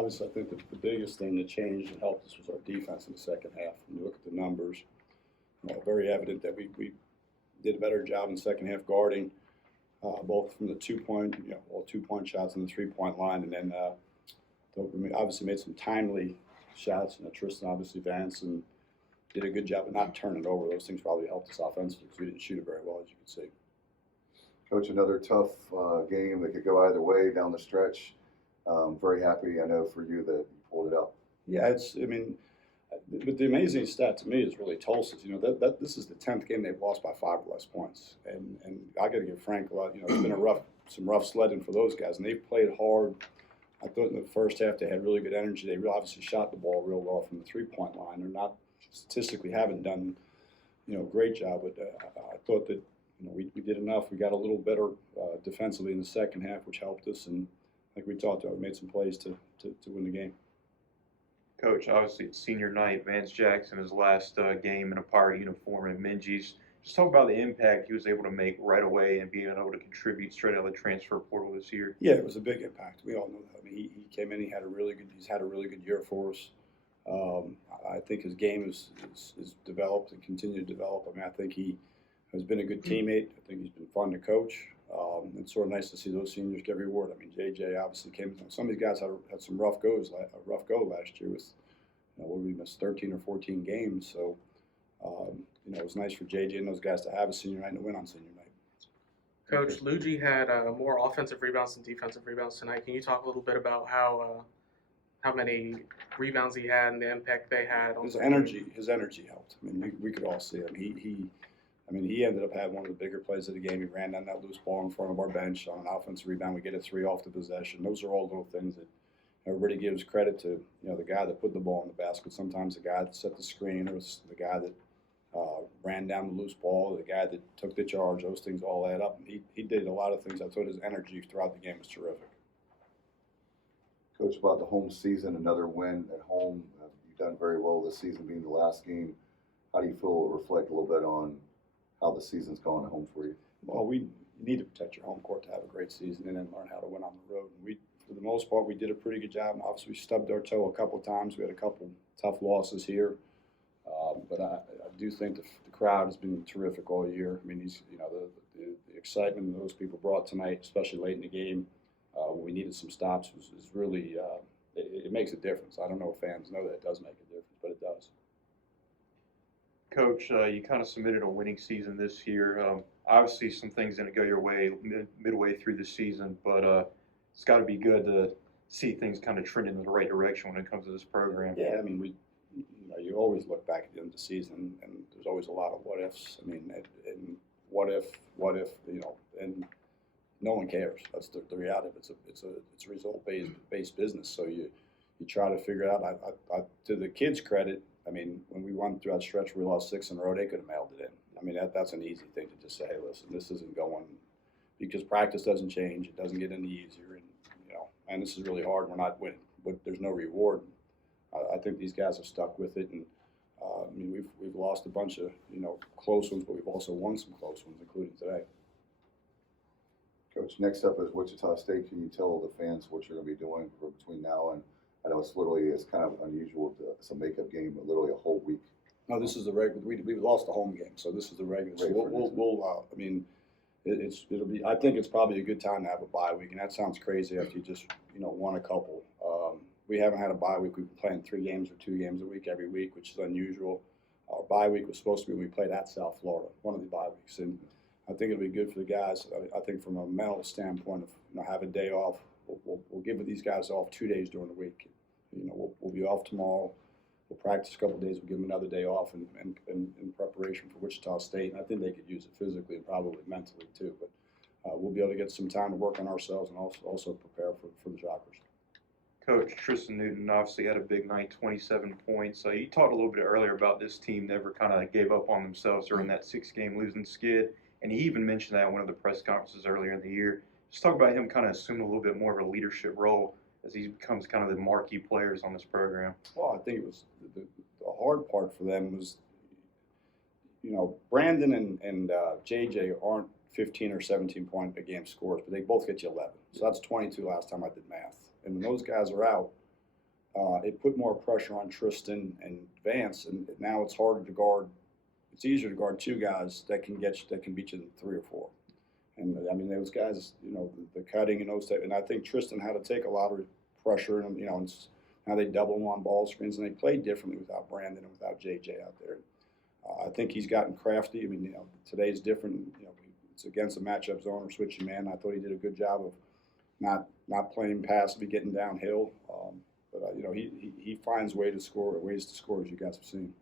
obviously, I think the biggest thing that changed and helped us was our defense in the second half. When you look at the numbers, very evident that we did a better job in the second half guarding, both from the 2-point, 2-point shots and the 3-point line, and then we obviously made some timely shots. Tristan obviously Vance and did a good job of not turning it over. Those things probably helped us offensively because we didn't shoot it very well, as you can see. Coach, another tough game that could go either way down the stretch. Very happy, I know, for you that you pulled it out. Yeah, but the amazing stat to me is really Tulsa's. This is the 10th game they've lost by 5 or less points, and I got to give Frank a lot. It's been some rough sledding for those guys, and they've played hard. I thought in the first half they had really good energy. They obviously shot the ball real well from the 3-point line. They're not statistically haven't done great job, but I thought that we did enough. We got a little better defensively in the second half, which helped us, and like we talked about, we made some plays to win the game. Coach, obviously it's senior night. Vance Jackson, his last game in a Pirate uniform, and Minji's. Just talk about the impact he was able to make right away and being able to contribute straight out of the transfer portal this year. Yeah, it was a big impact. We all know that. I mean, he came in. He's had a really good year for us. I think his game is developed and continued to develop. I mean, I think he has been a good teammate. I think he's been fun to coach. It's sort of nice to see those seniors get rewarded. I mean, JJ obviously came. Some of these guys had some rough go last year with, we missed 13 or 14 games. So, it was nice for JJ and those guys to have a senior night and to win on senior night. Coach, Luigi had more offensive rebounds than defensive rebounds tonight. Can you talk a little bit about how many rebounds he had and the impact they had on his energy helped. I mean, we could all see it. He ended up having one of the bigger plays of the game. He ran down that loose ball in front of our bench on an offensive rebound. We get a 3 off the possession. Those are all little things that everybody gives credit to. The guy that put the ball in the basket. Sometimes the guy that set the screen, or the guy that ran down the loose ball, the guy that took the charge. Those things all add up. He did a lot of things. I thought his energy throughout the game was terrific. Coach, about the home season, another win at home. You've done very well this season, being the last game. How do you feel it reflect a little bit on how the season's gone at home for you? Well, you need to protect your home court to have a great season and then learn how to win on the road. For the most part, we did a pretty good job. Obviously, we stubbed our toe a couple of times. We had a couple tough losses here. But I do think the crowd has been terrific all year. I mean, the excitement that those people brought tonight, especially late in the game, when we needed some stops, is really it makes a difference. I don't know if fans know that it does make a difference, but it does. Coach, you kind of submitted a winning season this year. Obviously, some things didn't go your way midway through the season, but it's got to be good to see things kind of trending in the right direction when it comes to this program. Yeah, I mean, you always look back at the end of the season, and there's always a lot of what ifs. I mean, and what if, and no one cares. That's the reality of it. It's a result-based business. So you try to figure it out. I to the kids' credit, I mean, when we went through that stretch, we lost 6 in a row. They could have mailed it in. I mean, that's an easy thing to just say, hey, listen, this isn't going, because practice doesn't change. It doesn't get any easier, and this is really hard. We're not winning, but there's no reward. I think these guys have stuck with it, and I mean, we've lost a bunch of close ones, but we've also won some close ones, including today. Coach, next up is Wichita State. Can you tell the fans what you're going to be doing between now and? I know it's kind of unusual. It's a makeup game, but literally a whole week. No, this is the regular. We lost the home game, so this is the regular. So we'll I mean, it'll be. I think it's probably a good time to have a bye week, and that sounds crazy after you just won a couple. We haven't had a bye week. We've been playing 3 games or 2 games a week every week, which is unusual. Our bye week was supposed to be when we played at South Florida, one of the bye weeks, and I think it'll be good for the guys. I think from a mental standpoint of have a day off. We'll give these guys off 2 days during the week. We'll be off tomorrow. We'll practice a couple of days. We'll give them another day off in preparation for Wichita State. And I think they could use it physically and probably mentally too. But we'll be able to get some time to work on ourselves and also prepare for the Shockers. Coach, Tristan Newton obviously had a big night, 27 points. You talked a little bit earlier about this team never kind of gave up on themselves during that 6-game losing skid. And he even mentioned that in one of the press conferences earlier in the year. Just talk about him kind of assuming a little bit more of a leadership role as he becomes kind of the marquee players on this program. Well, I think it was the hard part for them was, Brandon and JJ aren't 15 or 17 point a game scores, but they both get you 11. So that's 22 last time I did math. And when those guys are out, it put more pressure on Tristan and Vance, and now it's harder to guard. It's easier to guard two guys that can beat you in 3 or 4. And I mean, those guys, the cutting and those type. And I think Tristan had to take a lot of pressure, and and now they double him on ball screens, and they play differently without Brandon and without JJ out there. I think he's gotten crafty. I mean, today's different. It's against a matchup zone or switching man. I thought he did a good job of not playing passive, getting downhill. But he finds ways to score, as you guys have seen.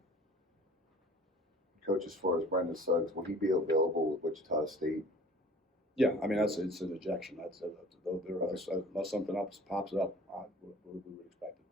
Coach, as far as Brandon Suggs, will he be available with Wichita State? Yeah, I mean it's an ejection. Unless something else pops up, we would expect it.